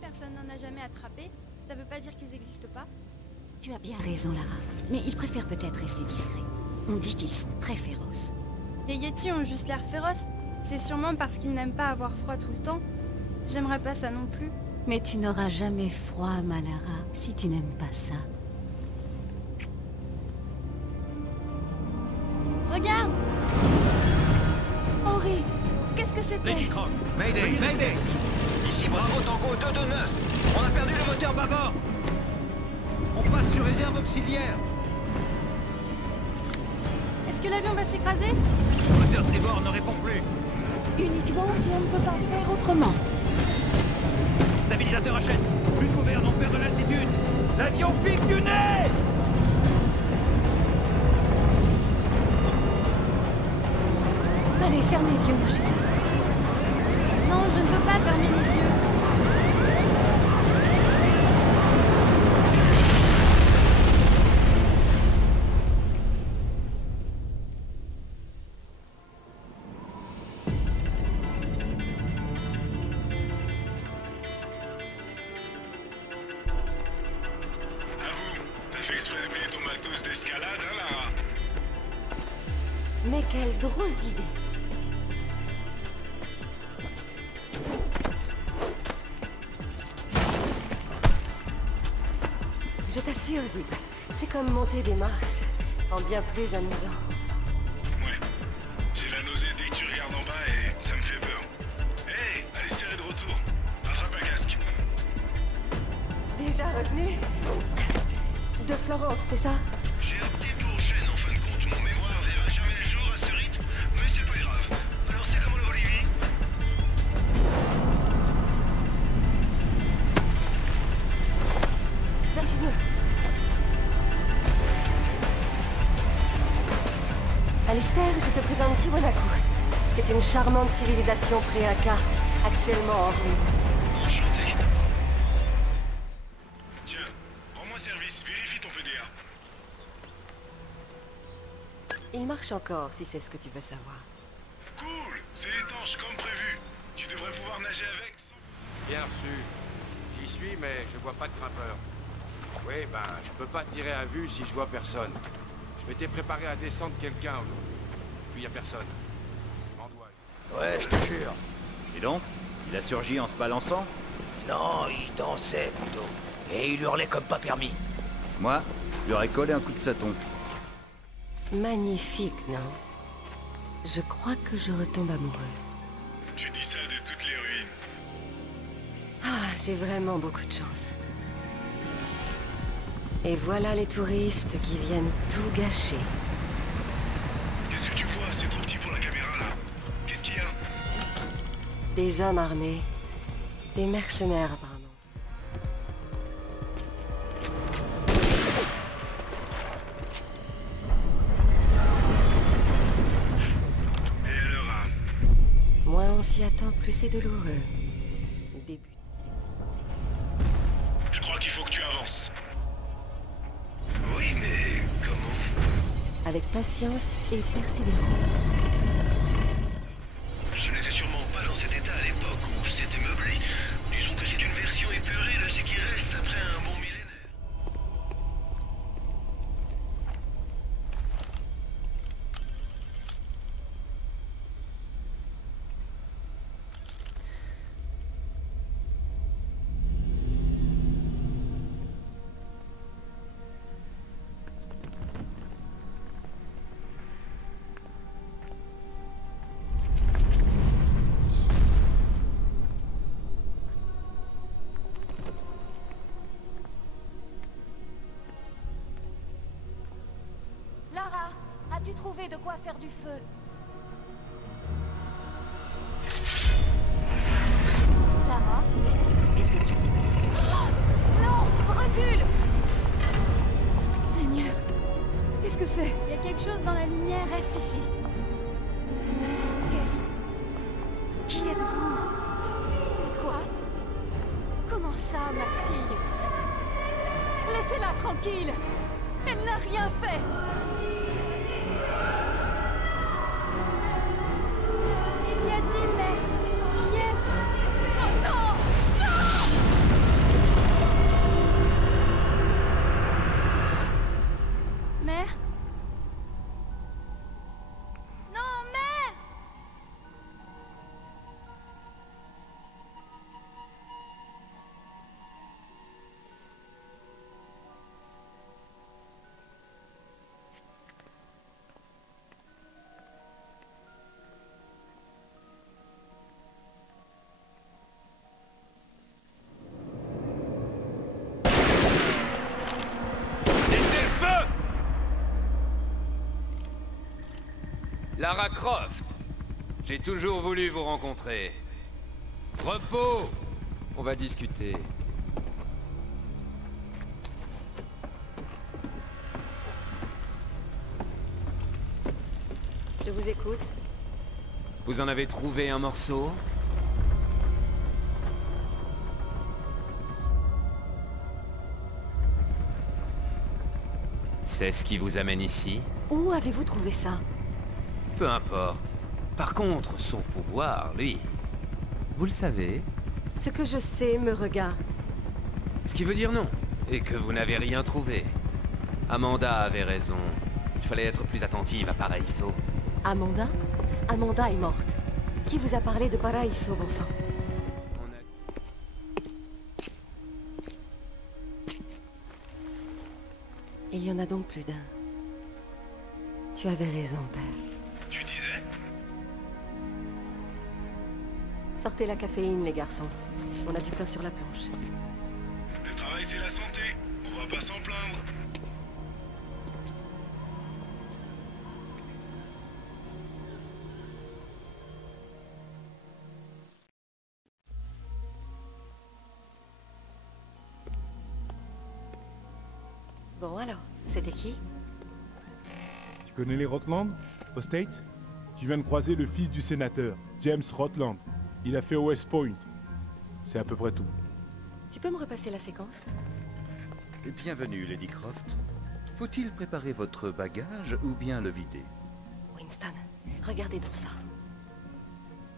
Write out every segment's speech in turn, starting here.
personne n'en a jamais attrapé. Ça veut pas dire qu'ils n'existent pas. Tu as bien raison, Lara. Mais ils préfèrent peut-être rester discrets. On dit qu'ils sont très féroces. Les Yétis ont juste l'air féroces. C'est sûrement parce qu'ils n'aiment pas avoir froid tout le temps. J'aimerais pas ça non plus. Mais tu n'auras jamais froid, ma Lara, si tu n'aimes pas ça. Regarde! Henri, qu'est-ce que c'était? Lady Croc, Mayday, Mayday! Ici Bravo Tango 229. On a perdu le moteur bâbord. On passe sur réserve auxiliaire. Est-ce que l'avion va s'écraser? Le moteur tribord ne répond plus. Uniquement si on ne peut pas faire autrement. Stabilisateur HS. Plus de gouverne, on perd de l'altitude. L'avion pique du nez. Allez, ferme les yeux, ma chérie. Non, je ne veux pas fermer les yeux. Mais quelle drôle d'idée. Je t'assure, Zip, c'est comme monter des marches, en bien plus amusant. Ouais, j'ai la nausée dès que tu regardes en bas et ça me fait peur. Hé, Alistair est de retour. Attrape un casque. Déjà revenu? De Florence, c'est ça? J'ai opté pour chaîne en fin de compte. Mon mémoire verra jamais le jour à ce rythme, mais c'est pas grave. Alors c'est comment le Bolivie? Vergineux. Alistair, je te présente Tiwanaku. C'est une charmante civilisation pré-Inca, actuellement en ruine. Enchanté. Tiens, rends-moi service, vérifie ton PDA. Il marche encore, si c'est ce que tu veux savoir. Cool, c'est étanche comme prévu. Tu devrais pouvoir nager avec sans... Bien reçu. J'y suis, mais je vois pas de grimpeur. Oui, ben, je peux pas tirer à vue si je vois personne. Je m'étais préparé à descendre quelqu'un aujourd'hui. Puis y a personne. M'endoie. Ouais, je te jure. Et donc, il a surgi en se balançant? Non, il dansait plutôt. Et il hurlait comme pas permis. Moi, je lui aurais collé un coup de saton. Magnifique, non? Je crois que je retombe amoureuse. Tu dis ça de toutes les ruines. Ah, j'ai vraiment beaucoup de chance. Et voilà les touristes qui viennent tout gâcher. Qu'est-ce que tu vois? C'est trop petit pour la caméra, là. Qu'est-ce qu'il y a? Des hommes armés. Des mercenaires, apparemment. Et alors, Moins on s'y attend, plus c'est douloureux. Début. je crois qu'il faut que tu avances. Oui, mais comment? Avec patience et persévérance. Je n'étais sûrement pas dans cet état à l'époque où c'était meublé. Disons que c'est une version épurée de ce qui reste après un bon millénaire. Lara, as-tu trouvé de quoi faire du feu? Lara, est-ce que tu... Oh non, recule! Seigneur, qu'est-ce que c'est? Il y a quelque chose dans la lumière. Reste ici. Qu'est-ce... Qui êtes-vous? Quoi? Comment ça, ma fille? Laissez-la tranquille! Elle n'a rien fait! Qu'y a-t-il, Max? Yes! Oh non! Non! Lara Croft. J'ai toujours voulu vous rencontrer. Repos. On va discuter. Je vous écoute. Vous en avez trouvé un morceau? C'est ce qui vous amène ici? Où avez-vous trouvé ça? Peu importe. Par contre, son pouvoir, lui... Vous le savez? Ce que je sais me regarde. Ce qui veut dire non. Et que vous n'avez rien trouvé. Amanda avait raison. Il fallait être plus attentive à Paraiso. Amanda? Amanda est morte. Qui vous a parlé de Paraiso, bon sang? Il y en a donc plus d'un. Tu avais raison, père. Tu disais? Sortez la caféine, les garçons. On a du pain sur la planche. Le travail, c'est la santé. On va pas s'en plaindre. Bon alors, c'était qui? Tu connais les Rotland, aux States? Tu viens de croiser le fils du sénateur, James Rotland. Il a fait West Point. C'est à peu près tout. Tu peux me repasser la séquence? Bienvenue, Lady Croft. Faut-il préparer votre bagage ou bien le vider? Winston, regardez donc ça.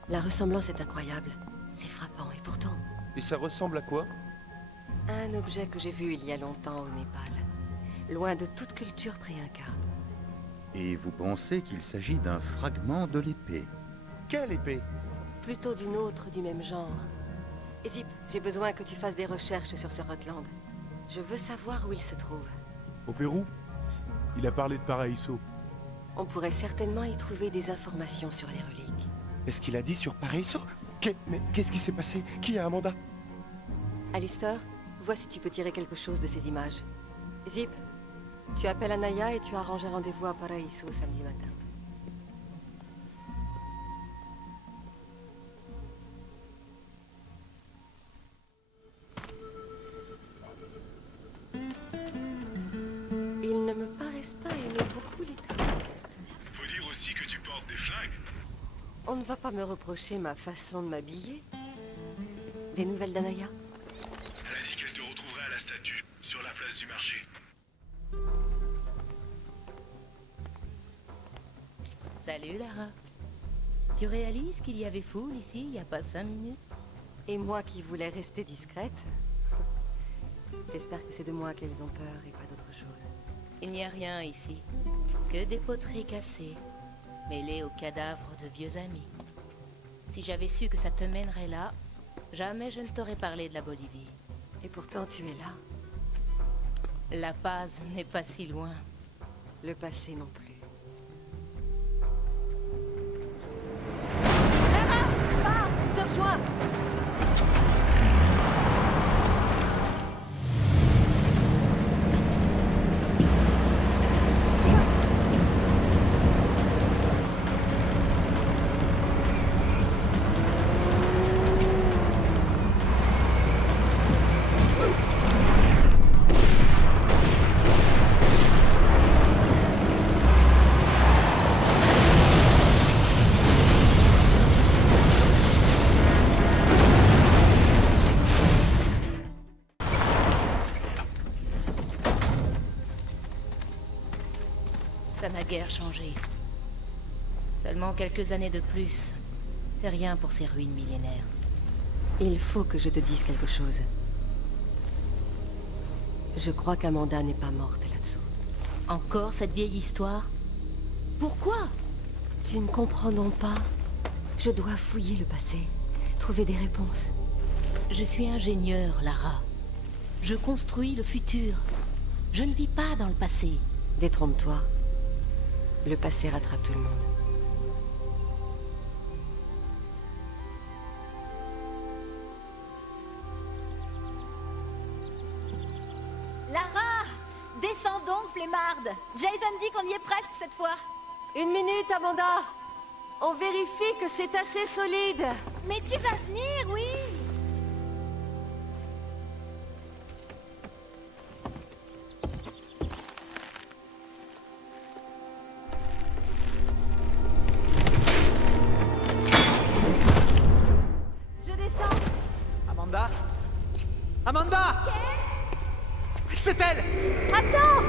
La ressemblance est incroyable. C'est frappant, et pourtant... Et ça ressemble à quoi? Un objet que j'ai vu il y a longtemps au Népal. Loin de toute culture pré-inca. Et vous pensez qu'il s'agit d'un fragment de l'épée? Quelle épée? Plutôt d'une autre du même genre. Zip, j'ai besoin que tu fasses des recherches sur ce Rotland. Je veux savoir où il se trouve. Au Pérou? Il a parlé de Paraiso. On pourrait certainement y trouver des informations sur les reliques. Est-ce qu'il a dit sur Paraiso? Mais qu'est-ce qui s'est passé? Qui est Amanda? Alistair, vois si tu peux tirer quelque chose de ces images. Zip, tu appelles Anaya et tu arranges un rendez-vous à Paraiso samedi matin. Ils ne me paraissent pas aimer beaucoup les touristes. Faut dire aussi que tu portes des flingues. On ne va pas me reprocher ma façon de m'habiller. Des nouvelles d'Anaya? Elle a dit qu'elle te retrouverait à la statue, sur la place du marché. Salut Lara. Tu réalises qu'il y avait foule ici il n'y a pas 5 minutes? Et moi qui voulais rester discrète? J'espère que c'est de moi qu'elles ont peur et pas d'autre chose. Il n'y a rien ici. Que des poteries cassées, mêlées aux cadavres de vieux amis. Si j'avais su que ça te mènerait là, jamais je ne t'aurais parlé de la Bolivie. Et pourtant tu es là. La Paz n'est pas si loin. Le passé non plus. Je te rejoins. Ça n'a guère changé. Seulement quelques années de plus. C'est rien pour ces ruines millénaires. Il faut que je te dise quelque chose. Je crois qu'Amanda n'est pas morte là-dessous. Encore cette vieille histoire? Pourquoi? Tu ne comprends donc pas? Je dois fouiller le passé, trouver des réponses. Je suis ingénieur, Lara. Je construis le futur. Je ne vis pas dans le passé. Détrompe-toi. Le passé rattrape tout le monde. Lara! Descends donc, flemmarde! Jason dit qu'on y est presque cette fois. Une minute, Amanda. On vérifie que c'est assez solide. Mais tu vas venir, oui. Je descends. Amanda? Amanda! Kent! C'est elle! Attends!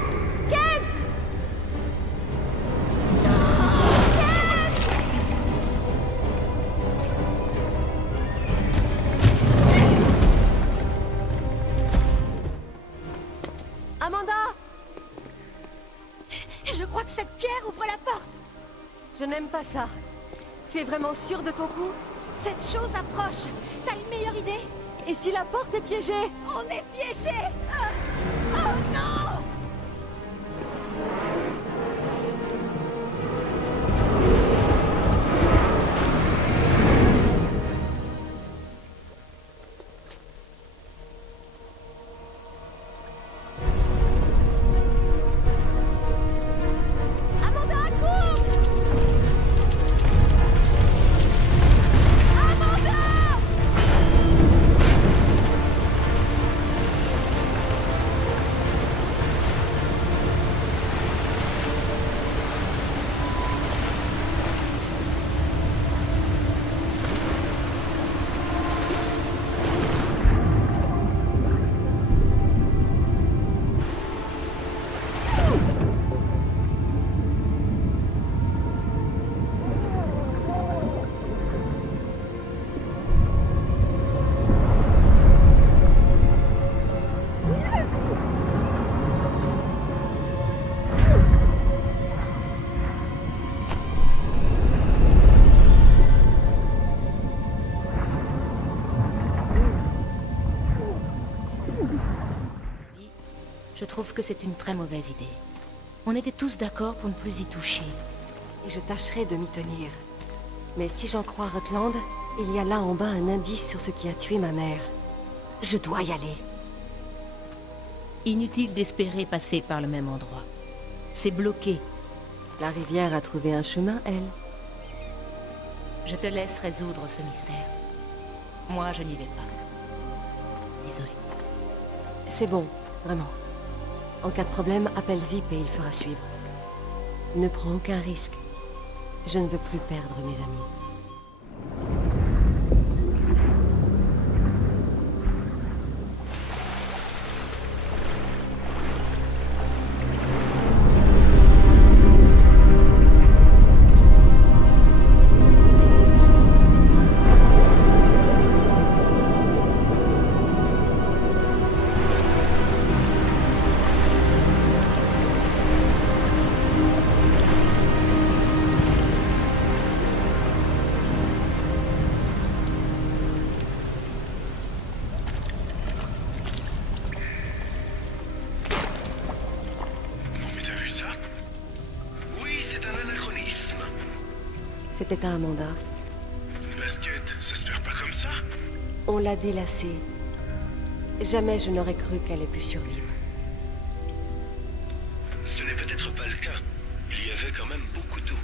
Kent! Amanda! Je crois que cette pierre ouvre la porte. Je n'aime pas ça. Tu es vraiment sûre de ton coup? Cette chose approche. T'as une meilleure idée? Et si la porte est piégée? On est piégés! Oh non! Amanda, cours! Je trouve que c'est une très mauvaise idée. On était tous d'accord pour ne plus y toucher. Et je tâcherai de m'y tenir. Mais si j'en crois Rutland, il y a là en bas un indice sur ce qui a tué ma mère. Je dois y aller. Inutile d'espérer passer par le même endroit. C'est bloqué. La rivière a trouvé un chemin, elle. Je te laisse résoudre ce mystère. Moi, je n'y vais pas. Désolée. C'est bon, vraiment. En cas de problème, appelle Zip et il fera suivre. Ne prends aucun risque. Je ne veux plus perdre mes amis. C'était à Amanda. Basket, ça se perd pas comme ça? On l'a délassée. Jamais je n'aurais cru qu'elle ait pu survivre. Ce n'est peut-être pas le cas. Il y avait quand même beaucoup d'eau.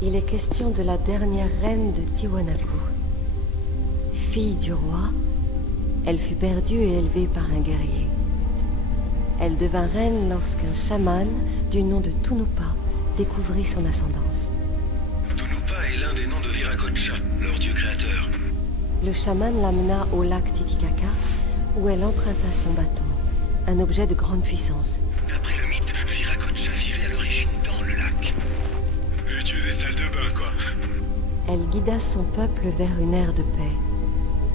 Il est question de la dernière reine de Tiwanaku. Fille du roi, elle fut perdue et élevée par un guerrier. Elle devint reine lorsqu'un chaman du nom de Tunupa découvrit son ascendance. Tunupa est l'un des noms de Viracocha, leur dieu créateur. Le chaman l'amena au lac Titicaca, où elle emprunta son bâton, un objet de grande puissance. D'après le mythe, Viracocha vivait à l'origine dans le lac. Le dieu des salles de bain, quoi. Elle guida son peuple vers une ère de paix.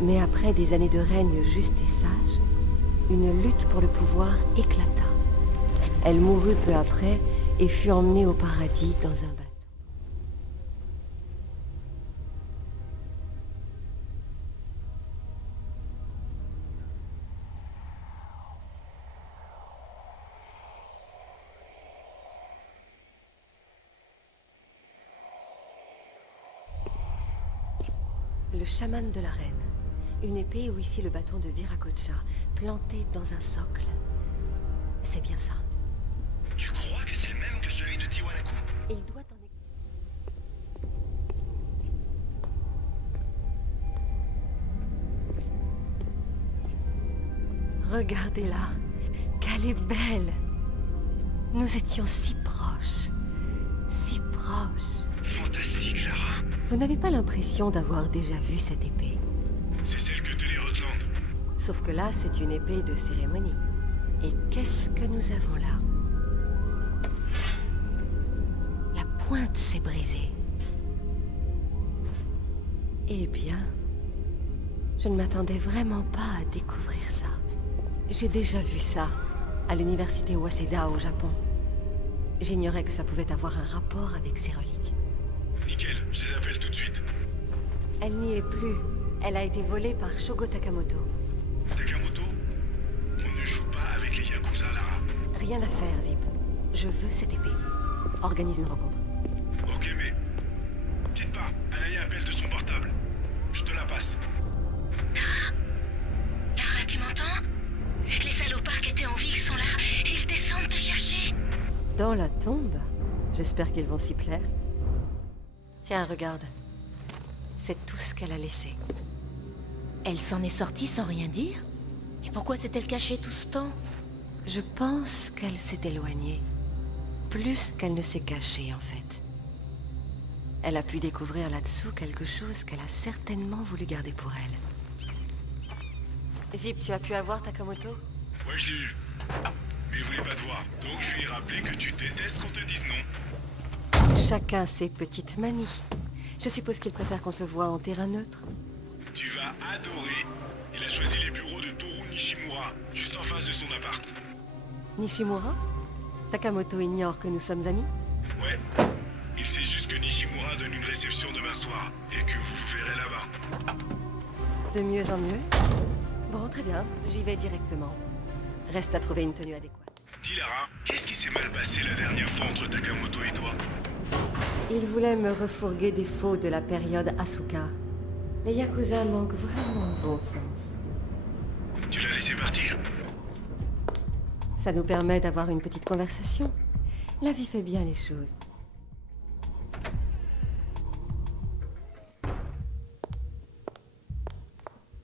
Mais après des années de règne juste et sage, une lutte pour le pouvoir éclata. Elle mourut peu après et fut emmenée au paradis dans un bateau. Le chaman de la reine. Une épée ou ici le bâton de Viracocha, planté dans un socle. C'est bien ça. Tu crois que c'est le même que celui de Tiwanaku? Il doit en Regardez-la. Qu'elle est belle. Nous étions si proches. Si proches. Fantastique, Lara. Vous n'avez pas l'impression d'avoir déjà vu cette épée? C'est celle que tenait Rotland. Sauf que là, c'est une épée de cérémonie. Et qu'est-ce que nous avons là? La pointe s'est brisée. Eh bien, je ne m'attendais vraiment pas à découvrir ça. J'ai déjà vu ça à l'université Waseda au Japon. J'ignorais que ça pouvait avoir un rapport avec ces reliques. Nickel, je les appelle tout de suite. Elle n'y est plus. Elle a été volée par Shogo Takamoto. Takamoto? On ne joue pas avec les Yakuza, Lara. Rien à faire, Zip. Je veux cette épée. Organise une rencontre. Ok, mais... Dites pas, Alaya appelle de son portable. Je te la passe. Lara, tu m'entends? Les salopards qui étaient en ville sont là. Ils descendent te chercher. Dans la tombe? J'espère qu'ils vont s'y plaire. Tiens, regarde. C'est tout ce qu'elle a laissé. Elle s'en est sortie sans rien dire? Et pourquoi s'est-elle cachée tout ce temps? Je pense qu'elle s'est éloignée. Plus qu'elle ne s'est cachée, en fait. Elle a pu découvrir là-dessous quelque chose qu'elle a certainement voulu garder pour elle. Zip, tu as pu avoir Takamoto? Ouais, je l'ai eu. Mais il voulait pas te voir. Donc je lui ai rappelé que tu détestes qu'on te dise non. Chacun ses petites manies. Je suppose qu'il préfère qu'on se voit en terrain neutre. Tu vas adorer. Il a choisi les bureaux de Toru Nishimura, juste en face de son appart. Nishimura? Takamoto ignore que nous sommes amis? Ouais. Il sait juste que Nishimura donne une réception demain soir, et que vous vous verrez là-bas. De mieux en mieux. Bon, très bien. J'y vais directement. Reste à trouver une tenue adéquate. Dis Lara, qu'est-ce qui s'est mal passé la dernière fois entre Takamoto et toi? Il voulait me refourguer des faux de la période Asuka. Les Yakuza manquent vraiment de bon sens. Tu l'as laissé partir? Ça nous permet d'avoir une petite conversation. La vie fait bien les choses.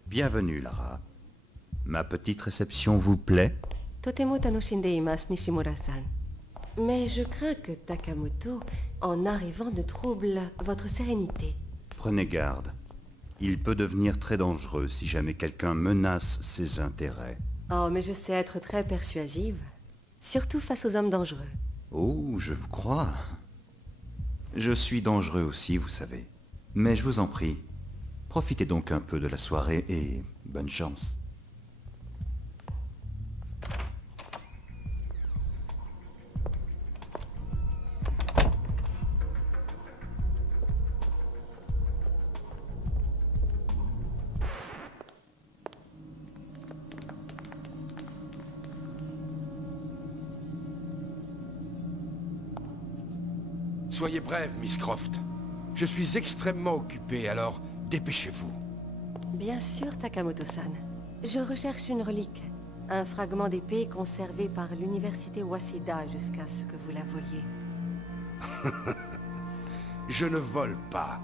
Bienvenue, Lara. Ma petite réception vous plaît? Totemo tanoshindeimasu, Nishimura-san. Mais je crains que Takamoto, en arrivant, ne trouble votre sérénité. Prenez garde. Il peut devenir très dangereux si jamais quelqu'un menace ses intérêts. Oh, mais je sais être très persuasive. Surtout face aux hommes dangereux. Oh, je vous crois. Je suis dangereux aussi, vous savez. Mais je vous en prie, profitez donc un peu de la soirée et bonne chance. Soyez brève, Miss Croft. Je suis extrêmement occupé, alors dépêchez-vous. Bien sûr, Takamoto-san. Je recherche une relique. Un fragment d'épée conservé par l'université Waseda jusqu'à ce que vous la voliez. Je ne vole pas.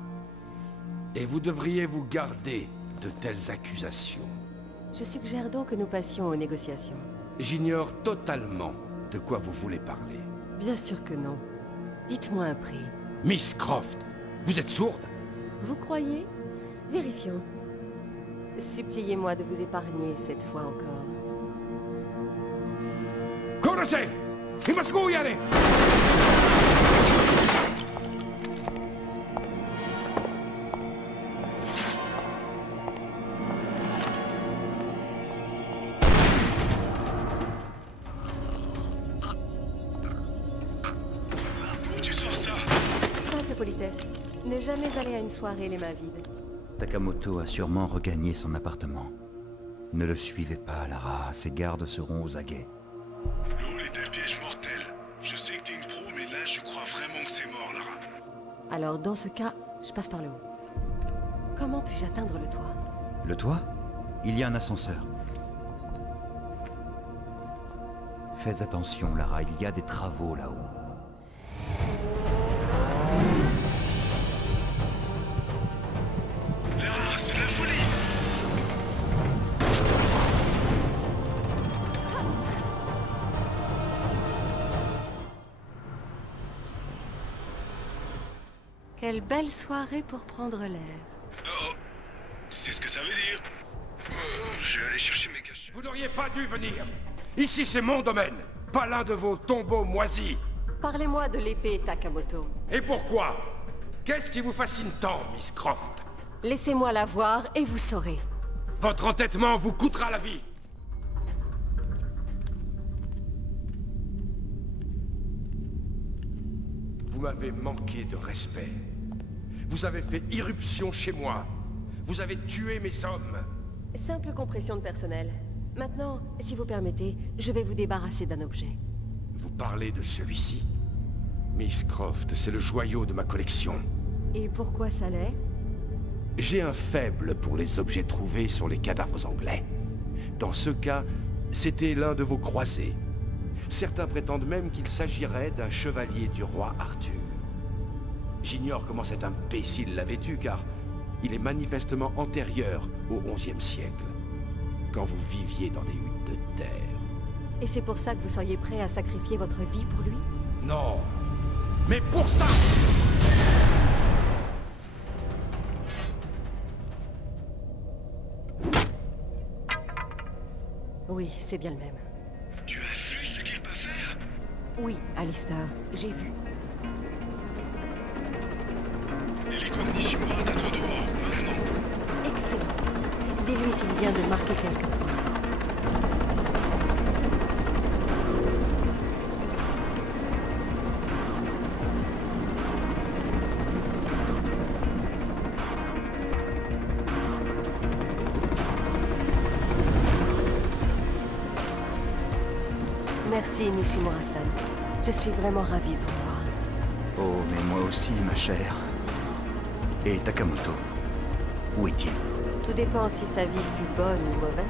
Et vous devriez vous garder de telles accusations. Je suggère donc que nous passions aux négociations. J'ignore totalement de quoi vous voulez parler. Bien sûr que non. Dites-moi un prix. Miss Croft, vous êtes sourde? Vous croyez? Vérifions. Suppliez-moi de vous épargner cette fois encore. Kurose! Imasu yare! Politesse. Ne jamais aller à une soirée les mains vides. Takamoto a sûrement regagné son appartement. Ne le suivez pas, Lara. Ses gardes seront aux aguets. Le hall est un piège mortel. Je sais que t'es une pro, mais là, je crois vraiment que c'est mort, Lara. Alors, dans ce cas, je passe par le haut. Comment puis-je atteindre le toit? Le toit? Il y a un ascenseur. Faites attention, Lara. Il y a des travaux là-haut. Lara, c'est de la folie! Quelle belle soirée pour prendre l'air. Oh, c'est ce que ça veut dire. Je vais aller chercher mes cachets. Vous n'auriez pas dû venir. Ici, c'est mon domaine, pas l'un de vos tombeaux moisis. Parlez-moi de l'épée, Takamoto. Et pourquoi? Qu'est-ce qui vous fascine tant, Miss Croft? Laissez-moi la voir et vous saurez. Votre entêtement vous coûtera la vie. Vous m'avez manqué de respect. Vous avez fait irruption chez moi. Vous avez tué mes hommes. Simple compression de personnel. Maintenant, si vous permettez, je vais vous débarrasser d'un objet. Vous parlez de celui-ci? Miss Croft, c'est le joyau de ma collection. Et pourquoi ça l'est? J'ai un faible pour les objets trouvés sur les cadavres anglais. Dans ce cas, c'était l'un de vos croisés. Certains prétendent même qu'il s'agirait d'un chevalier du roi Arthur. J'ignore comment cet imbécile l'avait tué, car il est manifestement antérieur au XIe siècle, quand vous viviez dans des huttes de terre. Et c'est pour ça que vous seriez prêt à sacrifier votre vie pour lui? Non, mais pour ça! Oui, c'est bien le même. Tu as vu ce qu'il peut faire? Oui, Alistair, j'ai vu. L'hélico de Nishimura d'être dehors, maintenant. Excellent. Dis-lui qu'il vient de marquer quelque part. Merci, Nishimura-san. Je suis vraiment ravie de vous voir. Oh, mais moi aussi, ma chère. Et Takamoto, où est-il? Tout dépend si sa vie fut bonne ou mauvaise.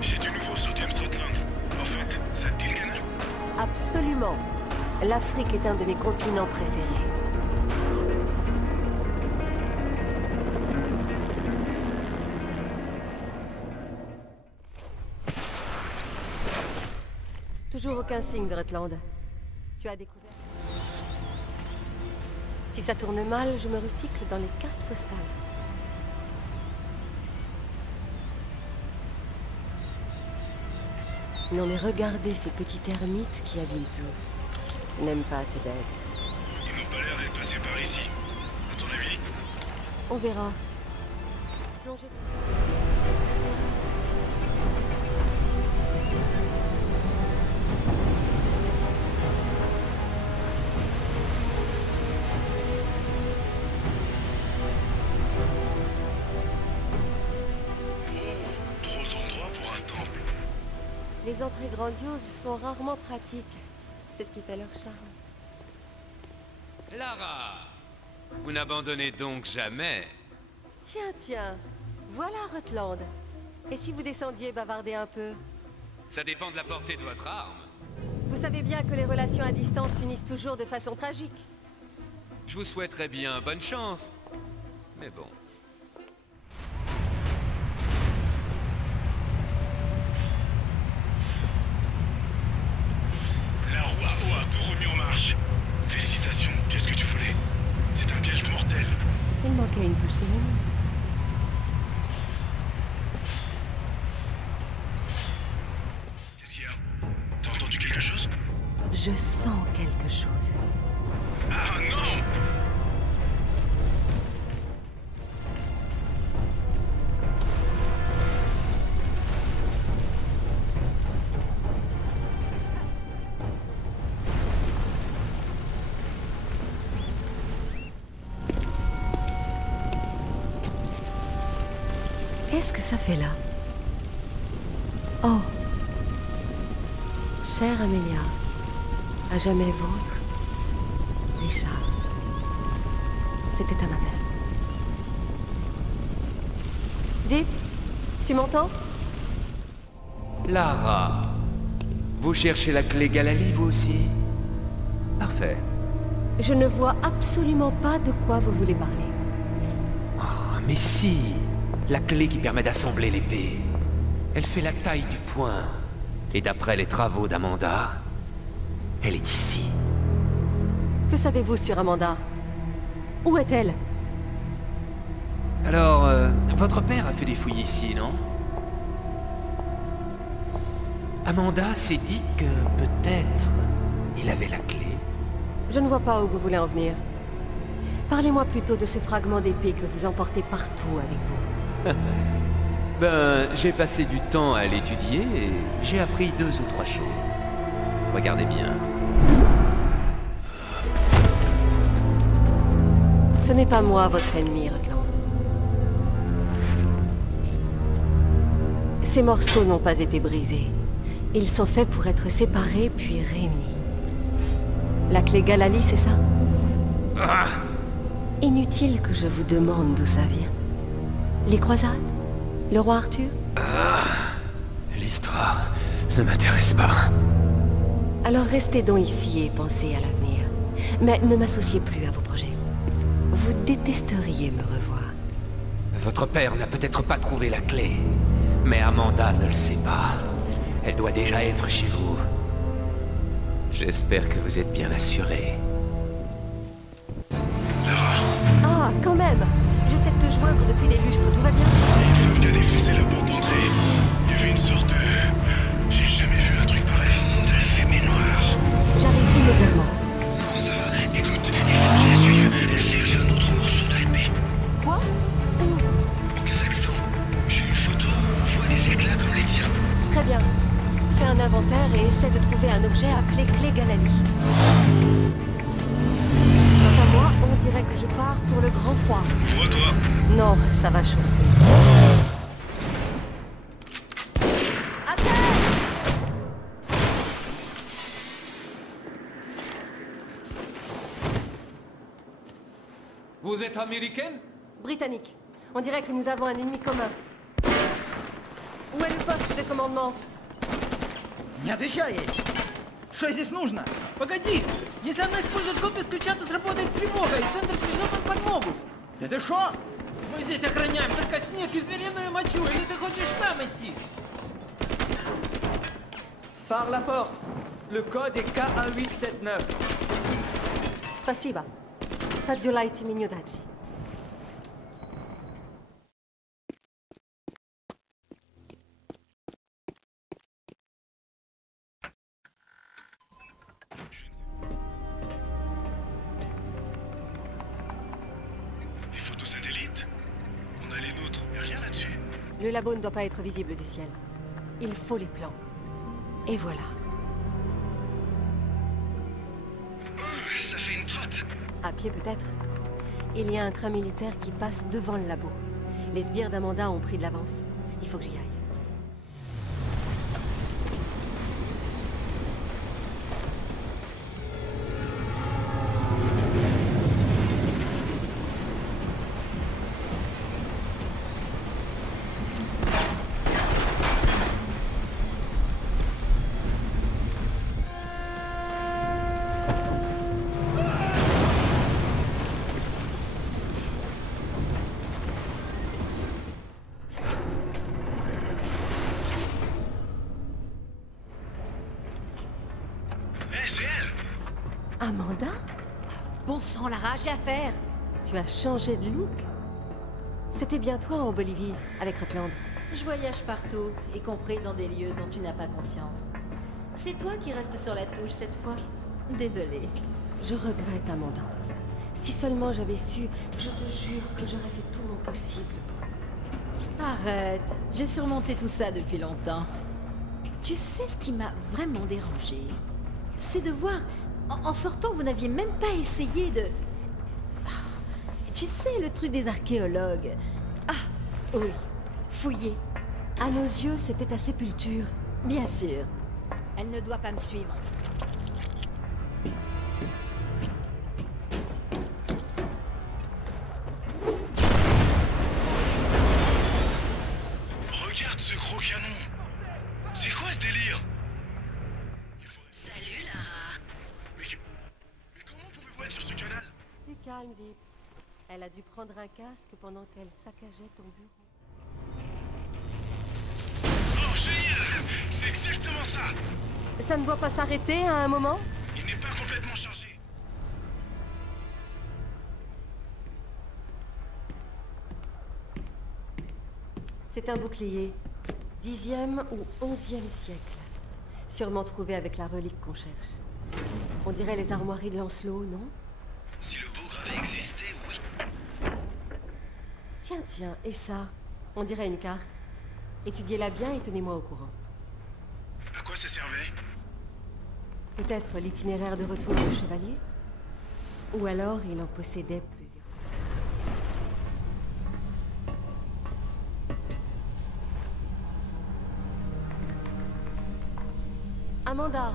J'ai du nouveau sur James Rotland. En fait, ça te dit le Ghana? Absolument. L'Afrique est un de mes continents préférés. Toujours aucun signe de Rutland. Tu as découvert... Si ça tourne mal, je me recycle dans les cartes postales. Non mais regardez ces petits termites qui abîment tout. Je n'aime pas ces bêtes. Ils n'ont pas l'air d'être passés par ici. À ton avis? On verra. Plongez... Les entrées grandioses sont rarement pratiques. C'est ce qui fait leur charme. Lara! Vous n'abandonnez donc jamais? Tiens, tiens. Voilà Rutland. Et si vous descendiez bavarder un peu? Ça dépend de la portée de votre arme. Vous savez bien que les relations à distance finissent toujours de façon tragique. Je vous souhaiterais bien bonne chance. Mais bon... La roue à eau a tout remis en marche. Félicitations, qu'est-ce que tu voulais? C'est un piège mortel. Il manquait une touche féminine. Qu'est-ce qu'il y a? T'as entendu quelque chose? Je sens quelque chose. Ah non! Qu'est-ce que ça fait là? Oh! Chère Amelia, à jamais vôtre, Richard. C'était à ma mère. Zip, tu m'entends? Lara, vous cherchez la clé Galali, vous aussi? Parfait. Je ne vois absolument pas de quoi vous voulez parler. Oh, mais si! La clé qui permet d'assembler l'épée. Elle fait la taille du poing. Et d'après les travaux d'Amanda, elle est ici. Que savez-vous sur Amanda? Où est-elle? Alors, votre père a fait des fouilles ici, non? Amanda s'est dit que peut-être il avait la clé. Je ne vois pas où vous voulez en venir. Parlez-moi plutôt de ce fragment d'épée que vous emportez partout avec vous. Ben, j'ai passé du temps à l'étudier et j'ai appris 2 ou 3 choses. Regardez bien. Ce n'est pas moi votre ennemi, Rutland. Ces morceaux n'ont pas été brisés. Ils sont faits pour être séparés puis réunis. La clé Galali, c'est ça? Inutile que je vous demande d'où ça vient. Les croisades? Le roi Arthur? L'histoire ne m'intéresse pas. Alors restez donc ici et pensez à l'avenir. Mais ne m'associez plus à vos projets. Vous détesteriez me revoir. Votre père n'a peut-être pas trouvé la clé, mais Amanda ne le sait pas. Elle doit déjà être chez vous. J'espère que vous êtes bien assuré. Ah, quand même! J'essaie de te joindre depuis des lustres, tout va bien? Une femme qui a défoncé la porte d'entrée. Il y avait une sorte de... J'ai jamais vu un truc pareil. De la fumée noire. J'arrive immédiatement. Non, ça va. Écoute, il faut que je la suive. Elle cherche un autre morceau de l'épée. Quoi? Où? Au Kazakhstan. J'ai une photo où on voit des éclats comme les tiens. Très bien. Fais un inventaire et essaie de trouver un objet appelé clé Galali. Quant à moi, on dirait que je pars pour le grand froid. Ouvre-toi. Non, ça va chauffer. À terre! Vous êtes américaine? Britannique. On dirait que nous avons un ennemi commun. Où est le poste de commandement? Не отвечай ей! Что здесь нужно? Погоди! Если она использует копию с ключа, то сработает тревога, и центр пришлет нам подмогу! Да ты шо? Мы здесь охраняем только снег и звериную мочу, или ты хочешь сам идти? Par la porte. Le code est K1879. Спасибо. Подзюлайте мне удачи. Des photos satellites. On a les nôtres, mais rien là-dessus. Le labo ne doit pas être visible du ciel. Il faut les plans. Et voilà. Ça fait une trotte. À pied peut-être. Il y a un train militaire qui passe devant le labo. Les sbires d'Amanda ont pris de l'avance. Il faut que j'y aille. Amanda? Bon sang, Lara, j'ai affaire. Tu as changé de look? C'était bien toi en Bolivie, avec Rutland. Je voyage partout, y compris dans des lieux dont tu n'as pas conscience. C'est toi qui restes sur la touche cette fois. Désolée. Je regrette, Amanda. Si seulement j'avais su, je te jure que j'aurais fait tout mon possible pour... Arrête, j'ai surmonté tout ça depuis longtemps. Tu sais ce qui m'a vraiment dérangé? C'est de voir... En sortant, vous n'aviez même pas essayé de... Tu sais, le truc des archéologues. Ah, oui, fouiller. À nos yeux, c'était ta sépulture. Bien sûr. Elle ne doit pas me suivre. Regarde ce gros canon. C'est quoi ce délire? Salut, Lara. Mais comment pouvez-vous être sur ce canal? Du calme, Zip. Elle a dû prendre un casque pendant qu'elle saccageait ton bureau. Oh, génial! C'est exactement ça! Ça ne doit pas s'arrêter à un moment? Il n'est pas complètement chargé. C'est un bouclier. 10e ou 11e siècle. Sûrement trouvé avec la relique qu'on cherche. On dirait les armoiries de Lancelot, non? Si le bougre avait existé, oui. Tiens, et ça? On dirait une carte. Étudiez-la bien et tenez-moi au courant. À quoi ça servait? Peut-être l'itinéraire de retour du chevalier? Ou alors il en possédait plusieurs. Amanda,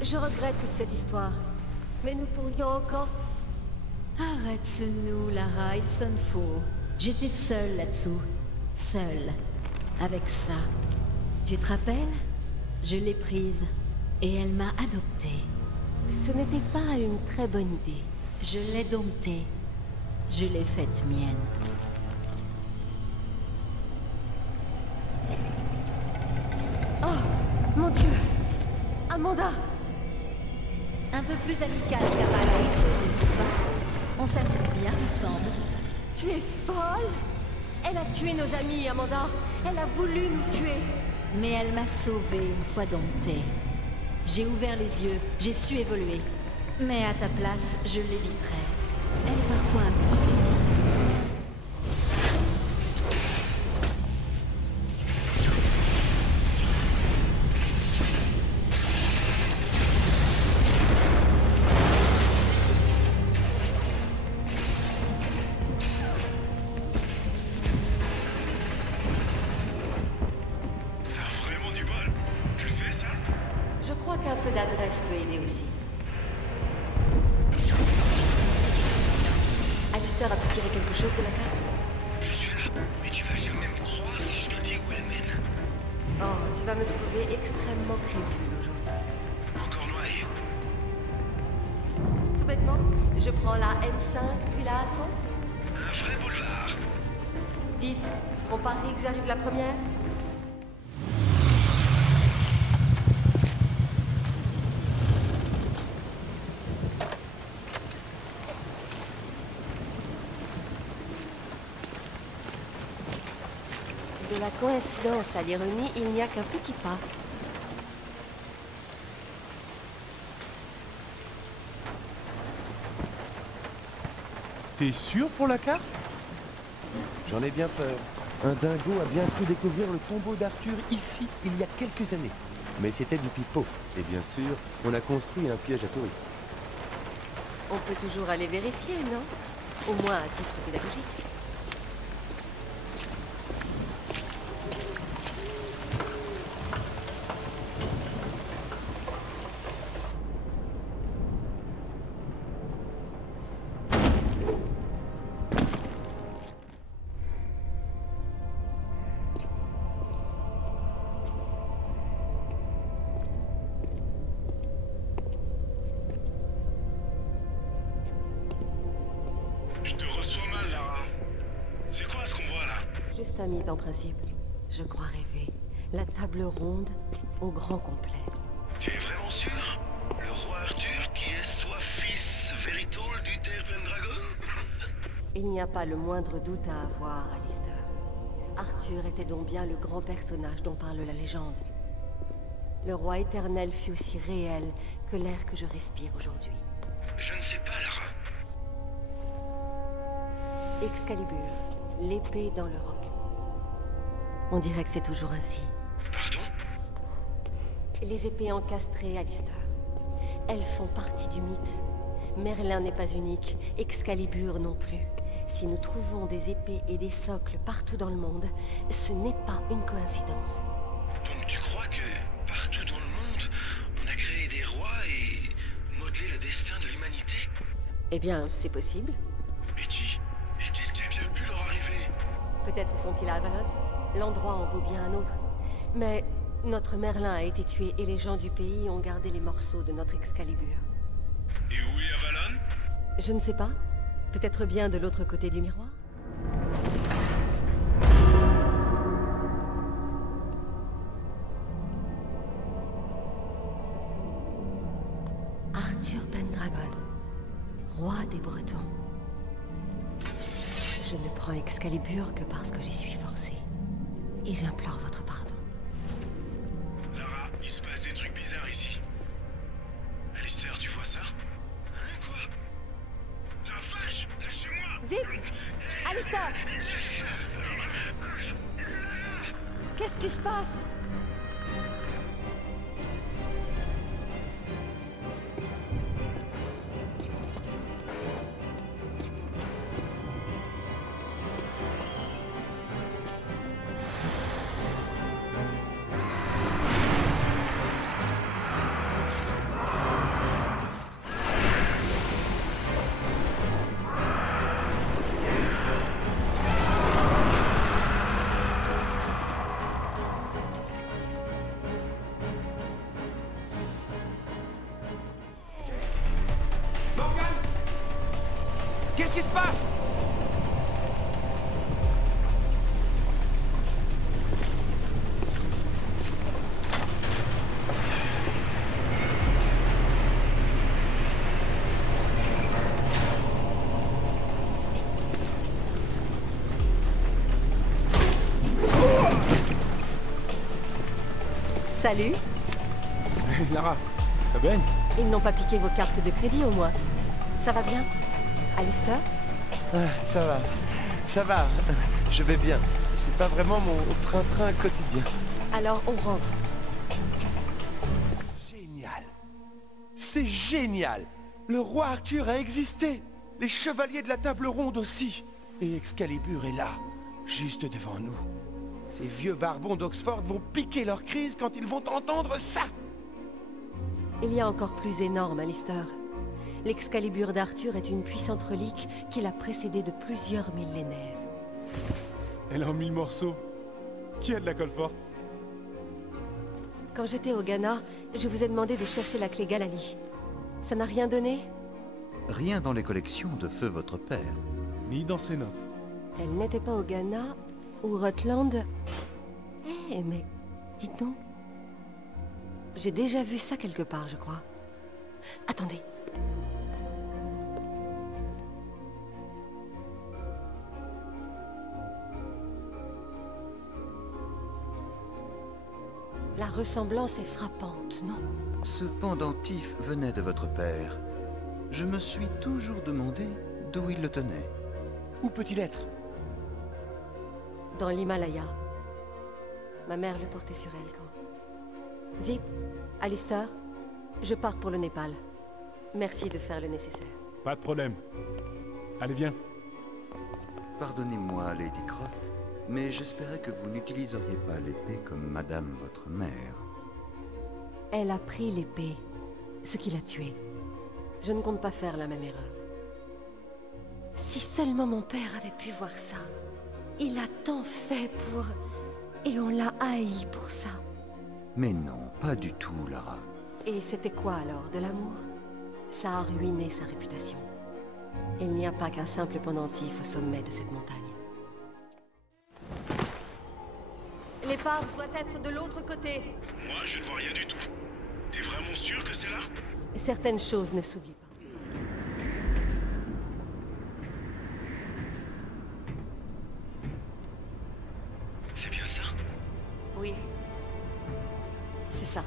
je regrette toute cette histoire, mais nous pourrions encore... Arrête ce nous, Lara, il sonne faux. J'étais seule là-dessous. Seule. Avec ça. Tu te rappelles? Je l'ai prise. Et elle m'a adoptée. Ce n'était pas une très bonne idée. Je l'ai domptée. Je l'ai faite mienne. Oh, mon Dieu! Amanda! Un peu plus amical, Carallax, tu ne trouves pas? On s'amuse bien ensemble. Tu es folle? Elle a tué nos amis, Amanda. Elle a voulu nous tuer. Mais elle m'a sauvée une fois domptée. J'ai ouvert les yeux, j'ai su évoluer. Mais à ta place, je l'éviterai. Elle est parfois un peu susceptible. L'adresse peut aider aussi. Alistair a pu tirer quelque chose de la carte? Je suis là, mais tu vas jamais me croire si je te dis où elle mène. Oh, tu vas me trouver extrêmement crédule aujourd'hui. Encore noyé. Tout bêtement, je prends la M5 puis la A30. Un vrai boulevard. Dites, on parie que j'arrive la première? De la coïncidence à l'ironie, il n'y a qu'un petit pas. T'es sûr pour la carte? J'en ai bien peur. Un dingo a bien pu découvrir le tombeau d'Arthur ici, il y a quelques années. Mais c'était du pipeau. Et bien sûr, on a construit un piège à touristes. On peut toujours aller vérifier, non? Au moins à titre pédagogique. Je te reçois mal, Lara. C'est quoi ce qu'on voit là? Juste un mythe en principe. Je crois rêver. La table ronde au grand complet. Tu es vraiment sûr? Le roi Arthur qui est toi fils véritable du Ter Pendragon? Il n'y a pas le moindre doute à avoir, Alistair. Arthur était donc bien le grand personnage dont parle la légende. Le roi éternel fut aussi réel que l'air que je respire aujourd'hui. Je ne sais pas, Lara. Excalibur, l'épée dans le roc. On dirait que c'est toujours ainsi. Pardon? Les épées encastrées, Alistair. Elles font partie du mythe. Merlin n'est pas unique, Excalibur non plus. Si nous trouvons des épées et des socles partout dans le monde, ce n'est pas une coïncidence. Donc tu crois que partout dans le monde, on a créé des rois et modelé le destin de l'humanité? Eh bien, c'est possible. Et qu'est-ce qui a bien pu leur arriver? Peut-être sont-ils à Avalon. L'endroit en vaut bien un autre. Mais notre Merlin a été tué et les gens du pays ont gardé les morceaux de notre Excalibur. Et où est Avalon? Je ne sais pas. Peut-être bien de l'autre côté du miroir? Arthur Pendragon, roi des Bretons. Je ne prends Excalibur que parce que j'y suis forcée. Et j'implore votre pardon. Lara, il se passe des trucs bizarres ici. Alistair, tu vois ça? Hein, quoi? La vache! Lâchez-moi! Zip! Alistair! Qu'est-ce qui se passe? Qu'est-ce qui se passe? Salut. Lara, ça va bien? Ils n'ont pas piqué vos cartes de crédit au moins. Ça va bien? Alistair? Ça va, je vais bien. C'est pas vraiment mon train-train quotidien. Alors on rentre. Génial. C'est génial. Le roi Arthur a existé. Les chevaliers de la table ronde aussi. Et Excalibur est là, juste devant nous. Ces vieux barbons d'Oxford vont piquer leur crise quand ils vont entendre ça. Il y a encore plus énorme, Alistair. L'Excalibur d'Arthur est une puissante relique qui l'a précédé de plusieurs millénaires. Elle est en 1000 morceaux. Qui a de la colle forte? Quand j'étais au Ghana, je vous ai demandé de chercher la clé Galali. Ça n'a rien donné? Rien dans les collections de feu votre père. Ni dans ses notes. Elle n'était pas au Ghana ou Rutland. Eh, mais dites donc. J'ai déjà vu ça quelque part, je crois. Attendez. La ressemblance est frappante, non? Ce pendentif venait de votre père. Je me suis toujours demandé d'où il le tenait. Où peut-il être? Dans l'Himalaya. Ma mère le portait sur elle quand... Zip, Alistair, je pars pour le Népal. Merci de faire le nécessaire. Pas de problème. Allez, viens. Pardonnez-moi, Lady Croft, mais j'espérais que vous n'utiliseriez pas l'épée comme madame votre mère. Elle a pris l'épée, ce qui l'a tuée. Je ne compte pas faire la même erreur. Si seulement mon père avait pu voir ça. Il a tant fait pour... Et on l'a haï pour ça. Mais non, pas du tout, Lara. Et c'était quoi alors, de l'amour? Ça a ruiné sa réputation. Il n'y a pas qu'un simple pendentif au sommet de cette montagne. L'épave doit être de l'autre côté. Moi, je ne vois rien du tout. T'es vraiment sûr que c'est là? Certaines choses ne s'oublient pas. C'est bien ça? Oui. C'est ça.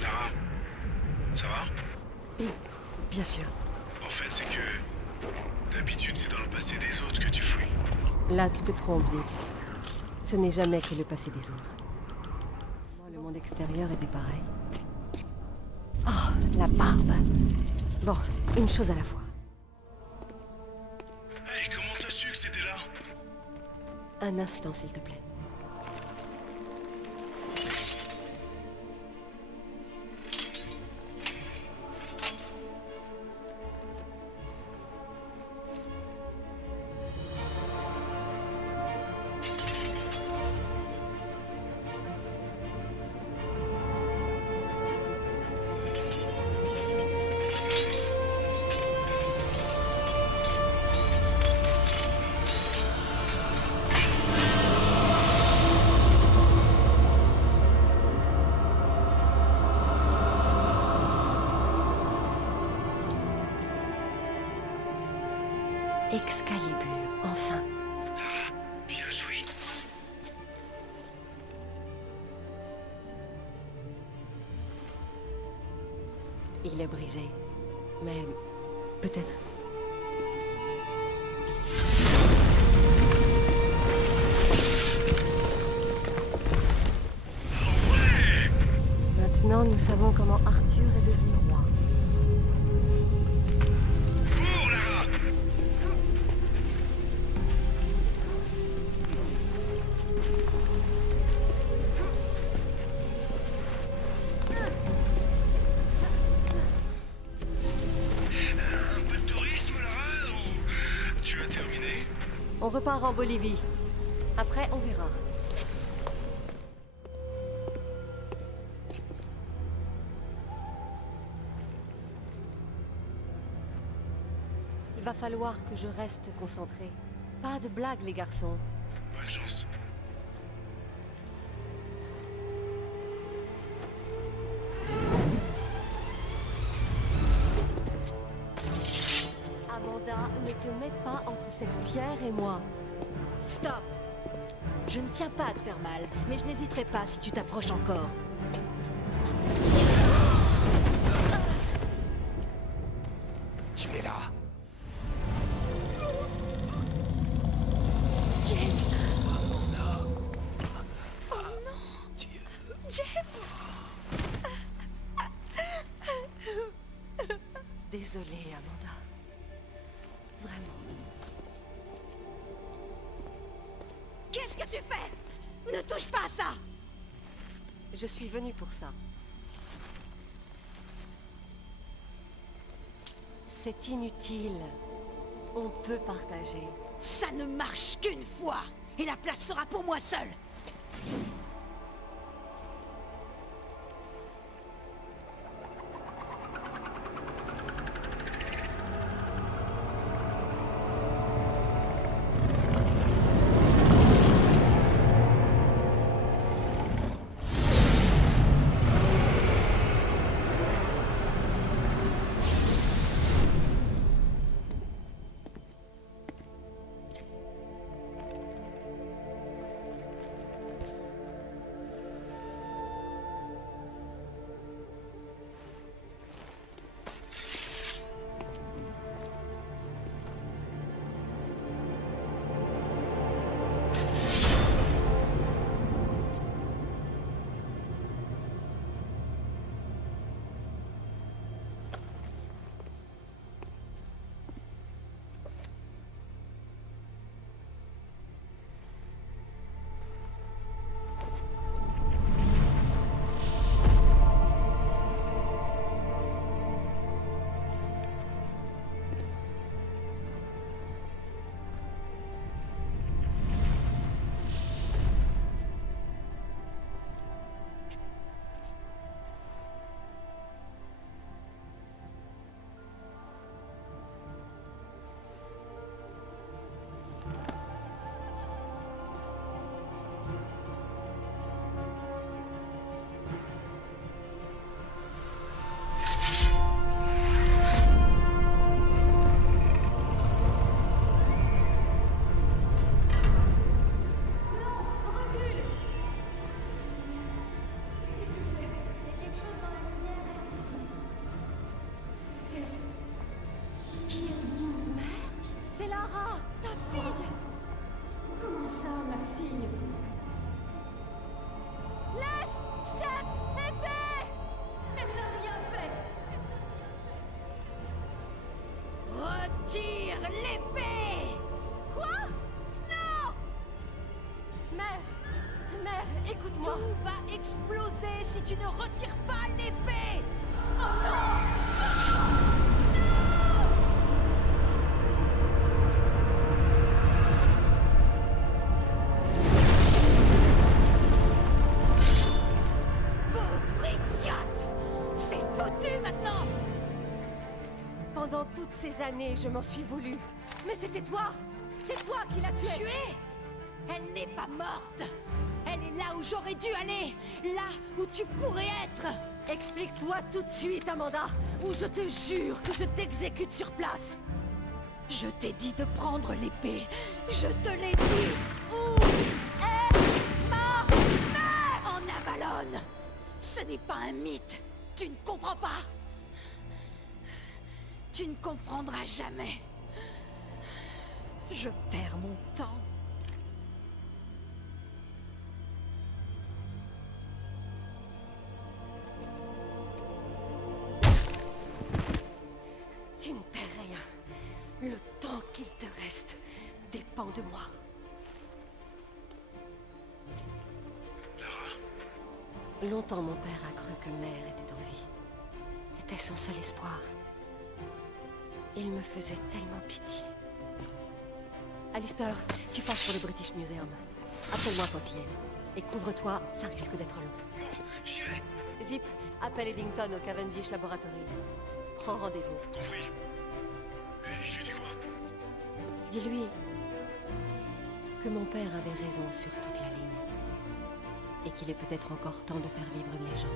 Lara, ça va? Bien sûr. En fait, c'est que... D'habitude, c'est dans le passé des autres que tu fouilles. Là, tu te trompes, Zip. Ce n'est jamais que le passé des autres. Moi, le monde extérieur était pareil. Oh, la barbe. Bon, une chose à la fois. Hey, comment t'as su que c'était là? Un instant, s'il te plaît. Excalibur, enfin. Lara, bien joué. Il est brisé. Mais peut-être... Maintenant, nous savons comment Arthur est devenu roi. Cours, Lara! Un peu de tourisme, Lara, ou tu as terminé? On repart en Bolivie. Après, on verra. Il va falloir que je reste concentré. Pas de blagues, les garçons. Bonne chance. Amanda, ne te mets pas entre cette pierre et moi. Stop! Je ne tiens pas à te faire mal, mais je n'hésiterai pas si tu t'approches encore. Tu es là. James! Non. Oh non! Dieu. James! Désolée, Amanda. Vraiment. Qu'est-ce que tu fais? Ne touche pas à ça! Je suis venue pour ça. C'est inutile. On peut partager. Ça ne marche qu'une fois! Et la place sera pour moi seule! Écoute-moi. Tout va exploser si tu ne retires pas l'épée. Oh non! Pauvre idiote! C'est foutu maintenant! Pendant toutes ces années, je m'en suis voulu. Mais c'était toi! C'est toi qui l'as tuée! Tuée? Elle n'est pas morte! Elle est là où j'aurais dû aller! Là où tu pourrais être! Explique-toi tout de suite, Amanda, ou je te jure que je t'exécute sur place! Je t'ai dit de prendre l'épée. Je te l'ai dit. Où est ma mère? En Avalon. Ce n'est pas un mythe. Tu ne comprends pas. Tu ne comprendras jamais. Je perds mon temps. Tu ne perds rien. Le temps qu'il te reste dépend de moi. Longtemps, mon père a cru que Mère était en vie. C'était son seul espoir. Il me faisait tellement pitié. Alistair, tu passes pour le British Museum. Appelle-moi quand il est. Et couvre-toi, ça risque d'être long. J'y vais. Zip, appelle Eddington au Cavendish Laboratory. Prends rendez-vous. Compris. Et je lui dis quoi? Dis-lui que mon père avait raison sur toute la ligne. Et qu'il est peut-être encore temps de faire vivre une légende.